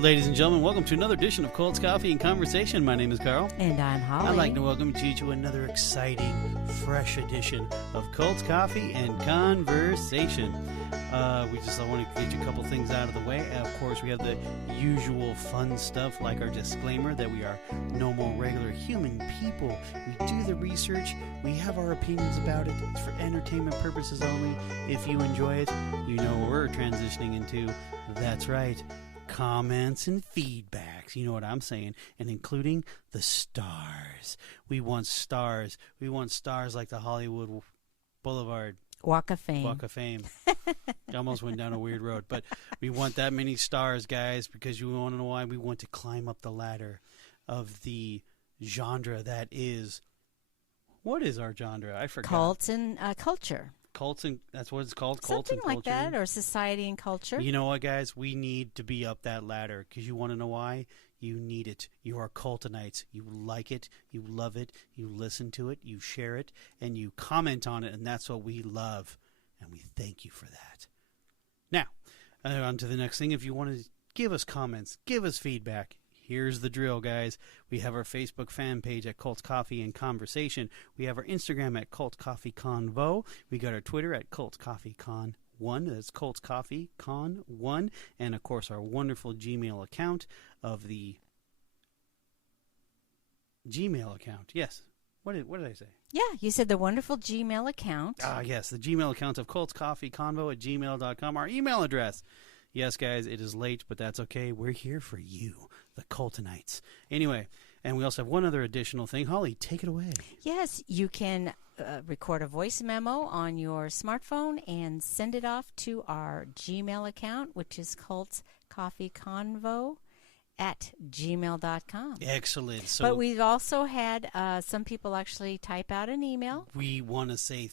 Ladies and gentlemen, welcome to another edition of Colts Coffee and Conversation. My name is Carl. And I'm Holly. I'd like to welcome you to another exciting, fresh edition of Colts Coffee and Conversation. I want to get you a couple things out of the way. Of course, we have the usual fun stuff like our disclaimer that we are no more regular human people. We do the research. We have our opinions about it. It's for entertainment purposes only. If you enjoy it, you know what we're transitioning into. That's right. Comments and feedbacks, you know what I'm saying, and including the stars. We want stars. We want stars like the Hollywood Boulevard Walk of Fame. Walk of Fame. Almost went down a weird road, but we want that many stars, guys, because you want to know why? We want to climb up the ladder of the genre that is. What is our genre? I forgot. Cults and culture. Cults and that's what it's called. Something Cults and like culture. that, or society and culture. You know what, guys? We need to be up that ladder because you want to know why? You need it. You are cultonites. You like it. You love it. You listen to it. You share it. And you comment on it. And that's what we love. And we thank you for that. Now, on to the next thing. If you want to give us comments, give us feedback, here's the drill, guys. We have our Facebook fan page at Colts Coffee and Conversation. We have our Instagram at Colts Coffee Convo. We got our Twitter at Colts Coffee Con 1. That's Colts Coffee Con 1. And, of course, our wonderful Gmail account of the Gmail account. Yes. What did I say? Yeah, you said the wonderful Gmail account. Ah, yes, the Gmail account of Colts Coffee Convo at gmail.com. Our email address. Yes, guys, it is late, but that's okay. We're here for you, the Coltonites. Anyway, and we also have one other additional thing. Holly, take it away. Yes, you can record a voice memo on your smartphone and send it off to our Gmail account, which is coltscoffeeconvo at gmail.com. Excellent. So, but we've also had some people actually type out an email. We want to say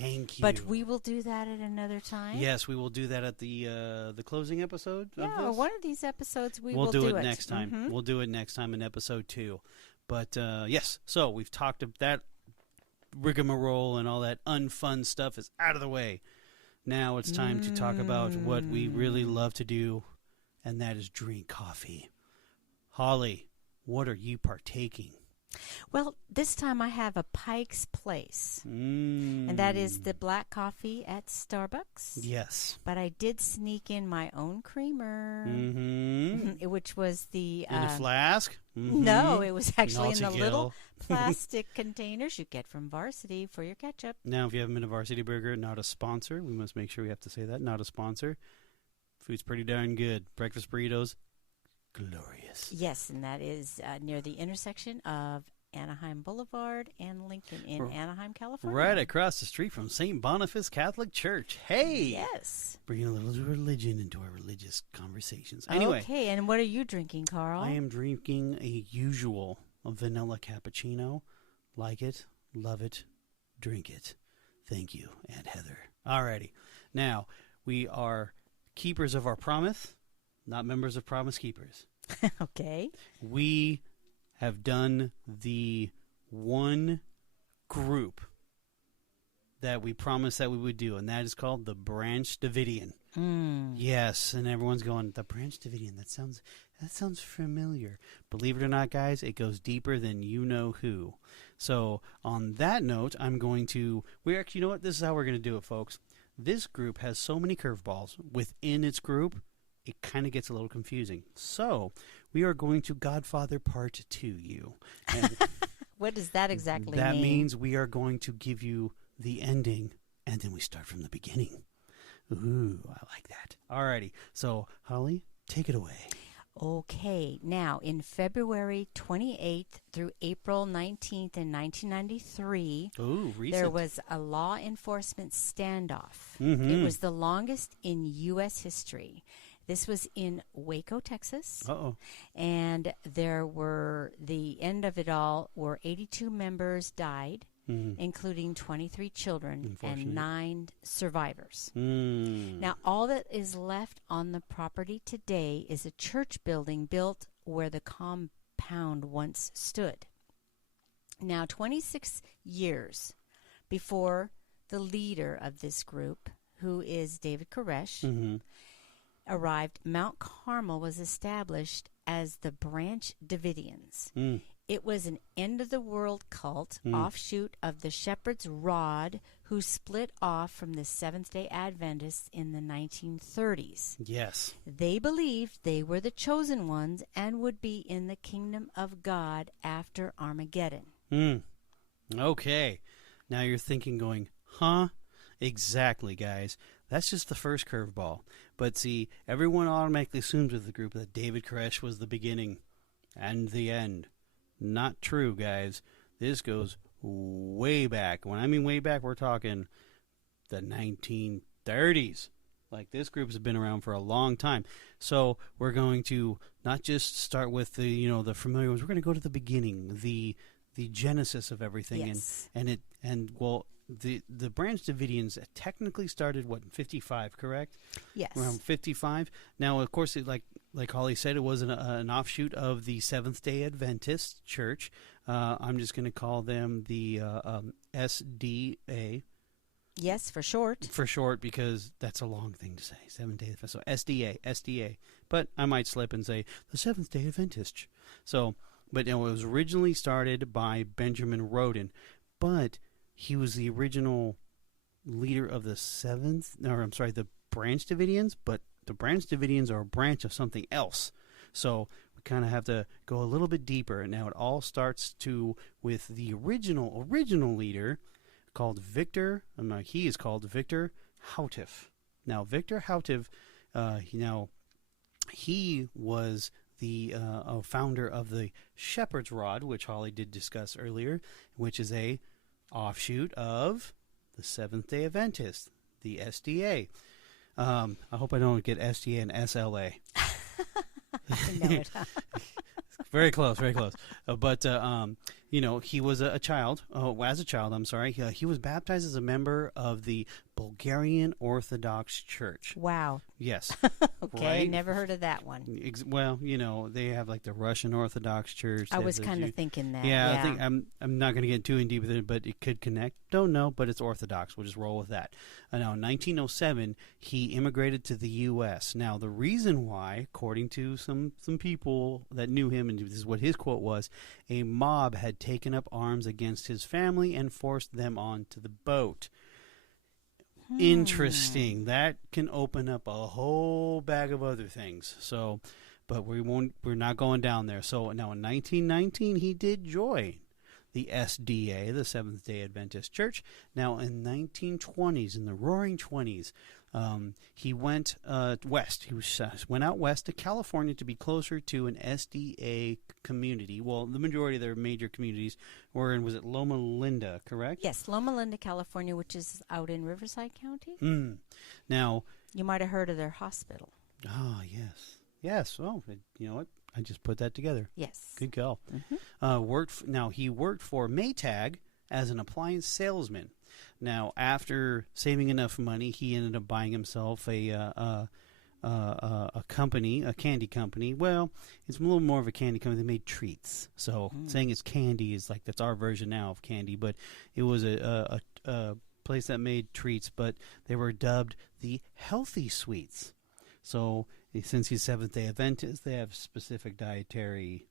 thank you. But we will do that at another time. Yes, we will do that at the closing episode. Yeah, or one of these episodes we'll do it next time. Mm-hmm. We'll do it next time in episode 2. But yes, so we've talked about that rigmarole and all that unfun stuff is out of the way. Now it's time to talk about what we really love to do, and that is drink coffee. Holly, what are you partaking? Well, this time I have a Pike's Place, and that is the black coffee at Starbucks. Yes. But I did sneak in my own creamer, which was the... in a flask? Mm-hmm. No, it was actually in the little plastic containers you get from Varsity for your ketchup. Now, if you haven't been to Varsity Burger, not a sponsor. We must make sure we have to say that. Not a sponsor. Food's pretty darn good. Breakfast burritos. Glorious. Yes, and that is near the intersection of Anaheim Boulevard and Lincoln in Anaheim, California. Right across the street from St. Boniface Catholic Church. Hey! Yes. Bringing a little religion into our religious conversations. Anyway. Okay, and what are you drinking, Carl? I am drinking a vanilla cappuccino. Like it, love it, drink it. Thank you, Aunt Heather. Alrighty. Now, we are keepers of our promise. Not members of Promise Keepers. Okay. We have done the one group that we promised that we would do, and that is called the Branch Davidian. Yes, and everyone's going, the Branch Davidian, that sounds familiar. Believe it or not, guys, it goes deeper than you know who. So on that note, you know what? This is how we're going to do it, folks. This group has so many curveballs within its group, it kind of gets a little confusing. So we are going to Godfather Part 2 you. And what does that exactly mean? That means we are going to give you the ending, and then we start from the beginning. Ooh, I like that. Alrighty. So, Holly, take it away. Okay. Now, in February 28th through April 19th in 1993, there was a law enforcement standoff. Mm-hmm. It was the longest in U.S. history. This was in Waco, Texas. And the end of it all were 82 members died, including 23 children and 9 survivors. Now, all that is left on the property today is a church building built where the compound once stood. Now, 26 years before the leader of this group, who is David Koresh, arrived, Mount Carmel was established as the Branch Davidians. It was an end-of-the-world cult, offshoot of the Shepherd's Rod, who split off from the Seventh-day Adventists in the 1930s. Yes. They believed they were the chosen ones and would be in the kingdom of God after Armageddon. Okay. Now you're thinking, going, huh? Exactly, guys. That's just the first curveball. But see, everyone automatically assumes with the group that David Koresh was the beginning and the end. Not true, guys. This goes way back. When I mean way back, we're talking the 1930s. Like, this group has been around for a long time. So we're going to not just start with the familiar ones. We're going to go to the beginning, the genesis of everything. Yes. The Branch Davidians technically started, in 55, correct? Yes. Around 55. Now, of course, like Holly said, it was an offshoot of the Seventh-day Adventist Church. I'm just going to call them the SDA. Yes, for short. For short, because that's a long thing to say. Seventh-day Adventist. So SDA. But I might slip and say the Seventh-day Adventist. But it was originally started by Benjamin Roden. But he was the original leader of the Branch Davidians, but the Branch Davidians are a branch of something else. So we kind of have to go a little bit deeper. Now it all starts with the original leader called Victor. He is called Victor Houteff. Now Victor Houteff, he was the founder of the Shepherd's Rod, which Holly did discuss earlier, which is a offshoot of the Seventh-day Adventist, the SDA. I hope I don't get SDA and SLA. No. Very close, very close. He was a child. As a child, I'm sorry. He was baptized as a member of the Bulgarian Orthodox Church. Wow. Yes. Okay, right? Never heard of that one. Well, they have like the Russian Orthodox Church. I was kind of thinking that. Yeah, I think I'm not going to get too in deep with it, but it could connect. Don't know, but it's Orthodox. We'll just roll with that. Now, in 1907, he immigrated to the U.S. Now, the reason why, according to some people that knew him, and this is what his quote was, a mob had taken up arms against his family and forced them onto the boat. Interesting. That can open up a whole bag of other things. So, but we're not going down there. So now in 1919, he did join the SDA, the Seventh-day Adventist Church. Now in 1920s, in the Roaring 20s, he went west. He went out west to California to be closer to an SDA community. Well, the majority of their major communities were in, was it Loma Linda, correct? Yes, Loma Linda, California, which is out in Riverside County. Now, you might have heard of their hospital. Oh, yes. Yes. Oh, you know what? I just put that together. Yes. Good call. He worked for Maytag as an appliance salesman. Now, after saving enough money, he ended up buying himself a company, a candy company. Well, it's a little more of a candy company. They made treats. So saying it's candy is like, that's our version now of candy. But it was a place that made treats, but they were dubbed the Healthy Sweets. So since he's Seventh-day Adventist, they have specific dietary.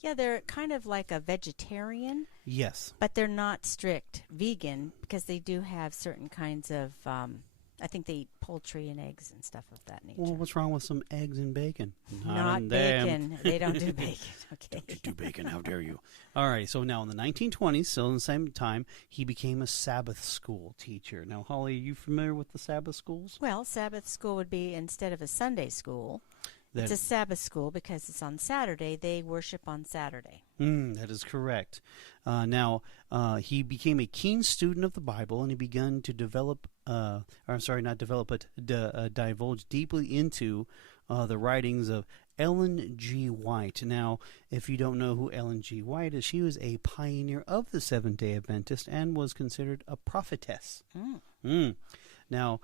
Yeah, they're kind of like a vegetarian. Yes. But they're not strict vegan because they do have certain kinds of, I think they eat poultry and eggs and stuff of that nature. Well, what's wrong with some eggs and bacon? Not bacon. They don't do bacon. Okay. Don't do bacon. How dare you? All right. So now in the 1920s, still in the same time, he became a Sabbath school teacher. Now, Holly, are you familiar with the Sabbath schools? Well, Sabbath school would be, instead of a Sunday school, it's a Sabbath school because it's on Saturday. They worship on Saturday. That is correct. He became a keen student of the Bible, and he began to divulge deeply into the writings of Ellen G. White. Now, if you don't know who Ellen G. White is, she was a pioneer of the Seventh-day Adventist and was considered a prophetess. Now,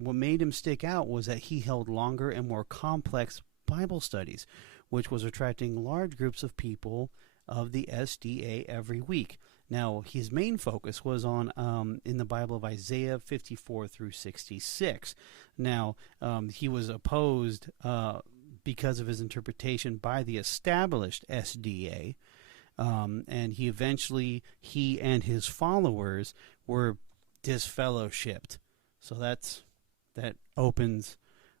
what made him stick out was that he held longer and more complex Bible studies, which was attracting large groups of people of the SDA every week. Now, his main focus was on in the Bible of Isaiah 54 through 66. Now, he was opposed because of his interpretation by the established SDA, and he and his followers were disfellowshipped. So that opens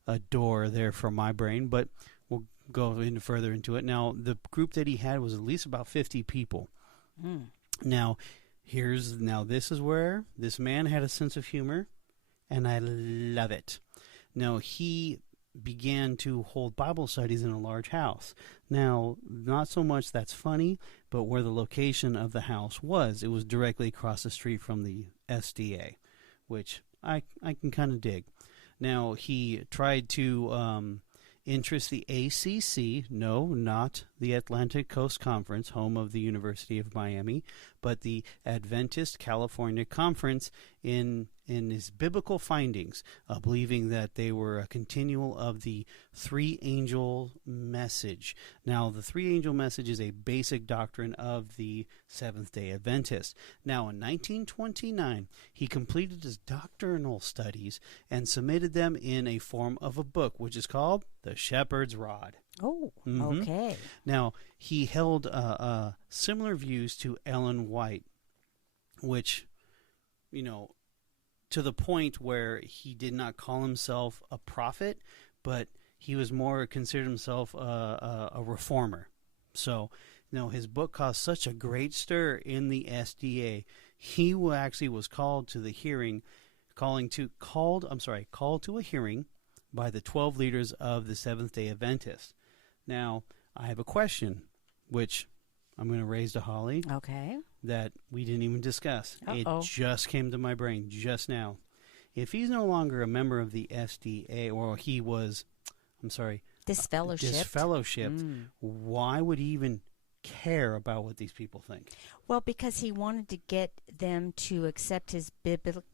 a door there for my brain, but we'll go further into it. Now, the group that he had was at least about 50 people. Now, this is where this man had a sense of humor, and I love it. Now, he began to hold Bible studies in a large house. Now, not so much that's funny, but where the location of the house was, it was directly across the street from the SDA, which I can kind of dig. Now, he tried to interest the ACC, no, not the Atlantic Coast Conference, home of the University of Miami, but the Adventist California Conference in his biblical findings, believing that they were a continual of the three-angel message. Now, the three-angel message is a basic doctrine of the Seventh-day Adventist. Now, in 1929, he completed his doctrinal studies and submitted them in a form of a book, which is called The Shepherd's Rod. Oh, okay. Now, he held similar views to Ellen White, which, to the point where he did not call himself a prophet, but he was more considered himself a reformer. So, his book caused such a great stir in the SDA. He actually was called to a hearing by the 12 leaders of the Seventh-day Adventist. Now, I have a question, which I'm going to raise to Holly. Okay. That we didn't even discuss. It just came to my brain just now. If he's no longer a member of the SDA, or he was, disfellowshipped, why would he even care about what these people think? Well, because he wanted to get them to accept his biblical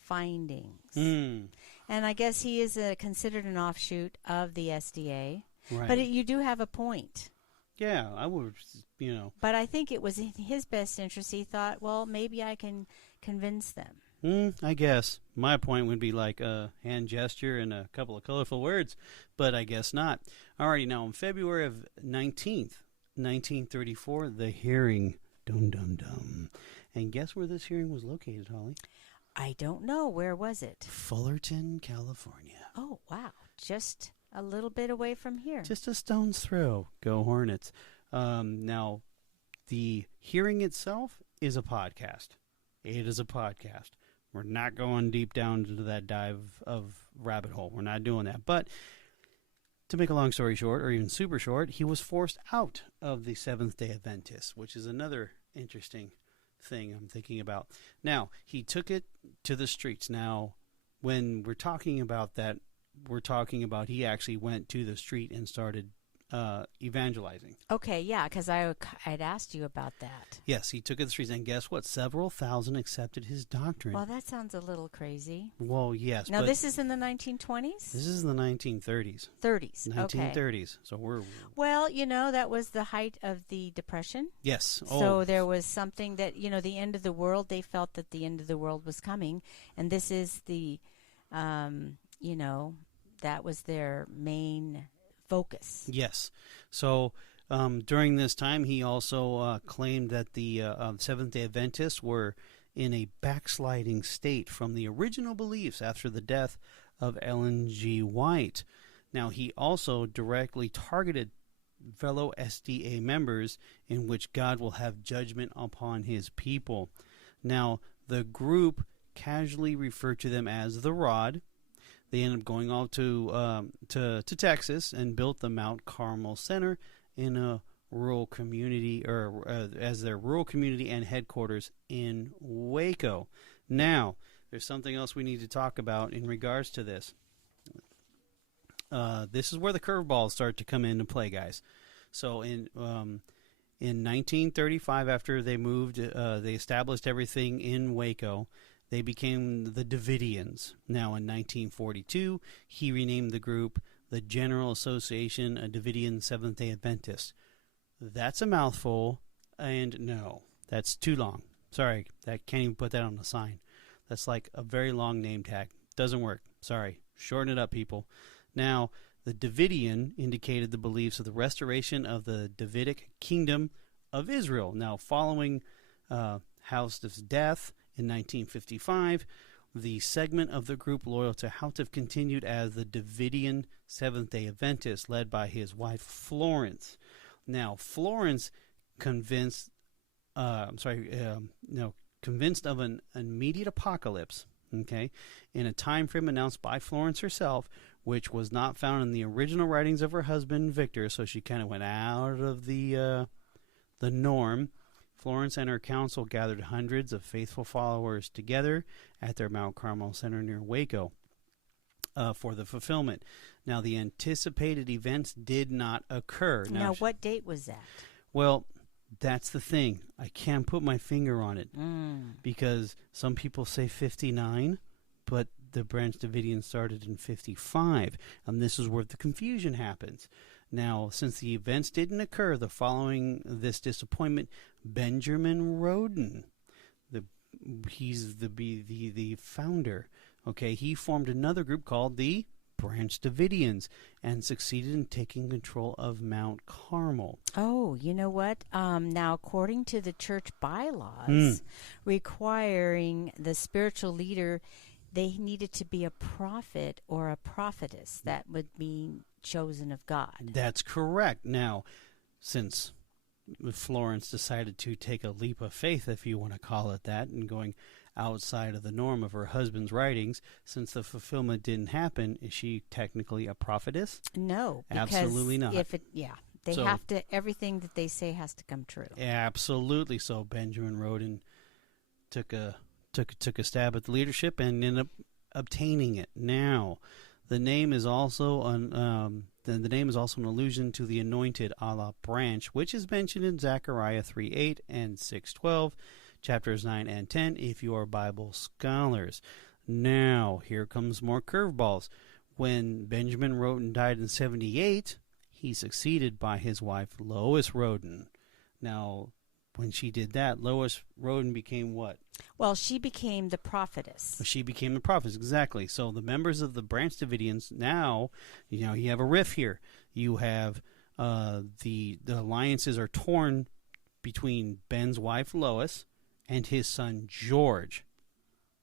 findings. And I guess he is considered an offshoot of the SDA. Right. But you do have a point. Yeah, I would, But I think it was in his best interest. He thought, well, maybe I can convince them. I guess. My point would be like a hand gesture and a couple of colorful words, but I guess not. Alrighty, now on February of 1934, the hearing, dum-dum-dum. And guess where this hearing was located, Holly? I don't know. Where was it? Fullerton, California. Oh, wow. Just a little bit away from here. Just a stone's throw. Go Hornets. Now, the hearing itself is a podcast. It is a podcast. We're not going deep down into that dive of rabbit hole. We're not doing that. But to make a long story short, or even super short, he was forced out of the Seventh-day Adventists, which is another interesting thing I'm thinking about. Now, he took it to the streets. Now, when we're talking about that, we're talking about he actually went to the street and started evangelizing. Okay, yeah, because I'd asked you about that. Yes, he took it to the streets, and guess what? Several thousand accepted his doctrine. Well, that sounds a little crazy. Well, yes. Now, this is in the 1920s? This is in the 1930s. 30s, 1930s. Okay. So we're... Well, that was the height of the Depression. Yes. So there was something that, the end of the world, they felt that the end of the world was coming, and this is the, that was their main focus. Yes. So during this time, he also claimed that the Seventh-day Adventists were in a backsliding state from the original beliefs after the death of Ellen G. White. Now, he also directly targeted fellow SDA members in which God will have judgment upon his people. Now, the group casually referred to them as the Rod. They ended up going off to Texas and built the Mount Carmel Center in a rural community, or as their rural community and headquarters in Waco. Now, there's something else we need to talk about in regards to this. This is where the curveballs start to come into play, guys. So in 1935, after they moved, they established everything in Waco. They became the Davidians. Now, in 1942, he renamed the group the General Association of Davidian Seventh-day Adventists. That's a mouthful, And no, that's too long. Sorry, that can't even put that on the sign. That's like a very long name tag. Doesn't work. Sorry. Shorten it up, people. Now, the Davidian indicated the beliefs of the restoration of the Davidic kingdom of Israel. Now, following House's death in 1955, the segment of the group loyal to Housev continued as the Davidian Seventh-day Adventists, led by his wife Florence. Now, Florence convinced of an immediate apocalypse, okay, in a time frame announced by Florence herself, which was not found in the original writings of her husband Victor. So she kind of went out of the norm. Florence and her council gathered hundreds of faithful followers together at their Mount Carmel Center near Waco for the fulfillment. Now, the anticipated events did not occur. Now, what date was that? Well, that's the thing. I can't put my finger on it because some people say 59, but the Branch Davidians started in 55, and this is where the confusion happens. Now, since the events didn't occur, following this disappointment, Benjamin Roden, he's the founder. Okay, he formed another group called the Branch Davidians and succeeded in taking control of Mount Carmel. Oh, you know what? Now, according to the church bylaws, requiring the spiritual leader, they needed to be a prophet or a prophetess that would be chosen of God. That's correct. Now, since Florence decided to take a leap of faith, if you want to call it that, and going outside of the norm of her husband's writings, since the fulfillment didn't happen, is she technically a prophetess? No, absolutely not. They have to. Everything that they say has to come true. Absolutely. So Benjamin Roden took a stab at the leadership and ended up obtaining it. Now, the name is also an allusion to the anointed a la branch, which is mentioned in Zechariah 3:8 and 6:12, chapters 9 and 10, if you are Bible scholars. Now, here comes more curveballs. When Benjamin Roden died in 78, he succeeded by his wife Lois Roden. Now, when she did that, Lois Roden became what? Well, she became the prophetess. She became the prophetess, exactly. So the members of the Branch Davidians, now, you have a riff here. You have the alliances are torn between Ben's wife, Lois, and his son, George.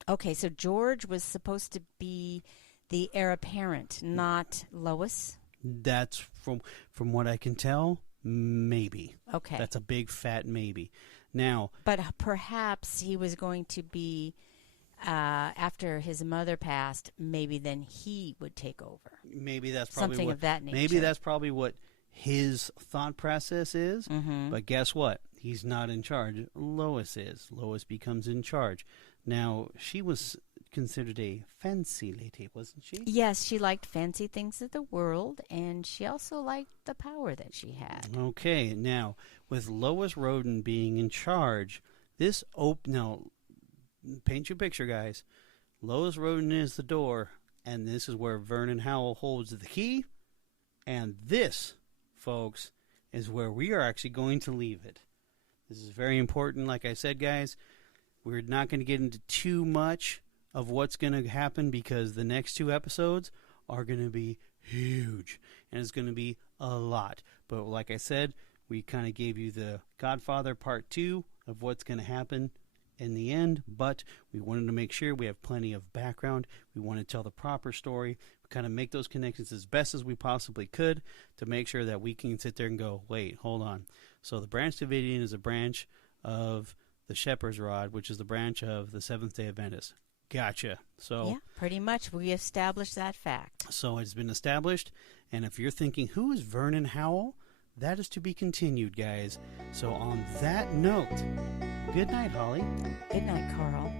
Okay, so George was supposed to be the heir apparent, not Lois? That's from what I can tell. Maybe. Okay. That's a big fat maybe. Now, but perhaps he was going to be, after his mother passed, maybe then he would take over. Maybe that's probably something of that nature. Maybe that's probably what his thought process is. Mm-hmm. But guess what? He's not in charge. Lois is. Lois becomes in charge. Now, she was considered a fancy lady, wasn't she? Yes, she liked fancy things of the world, and she also liked the power that she had. Okay, now, with Lois Roden being in charge, now, paint your picture, guys. Lois Roden is the door, and this is where Vernon Howell holds the key, and this, folks, is where we are actually going to leave it. This is very important. Like I said, guys, we're not going to get into too much of what's going to happen because the next 2 episodes are going to be huge, and it's going to be a lot. But like I said, we kind of gave you the Godfather Part 2 of what's going to happen in the end, but we wanted to make sure we have plenty of background. We want to tell the proper story. We kind of make those connections as best as we possibly could to make sure that we can sit there and go, wait, hold on. So the Branch Davidian is a branch of the Shepherd's Rod, which is the branch of the Seventh-day Adventists. Gotcha. So yeah, pretty much. We established that fact. So it's been established, and if you're thinking, who is Vernon Howell? That is to be continued, guys. So on that note, good night, Holly. Good night, Carl.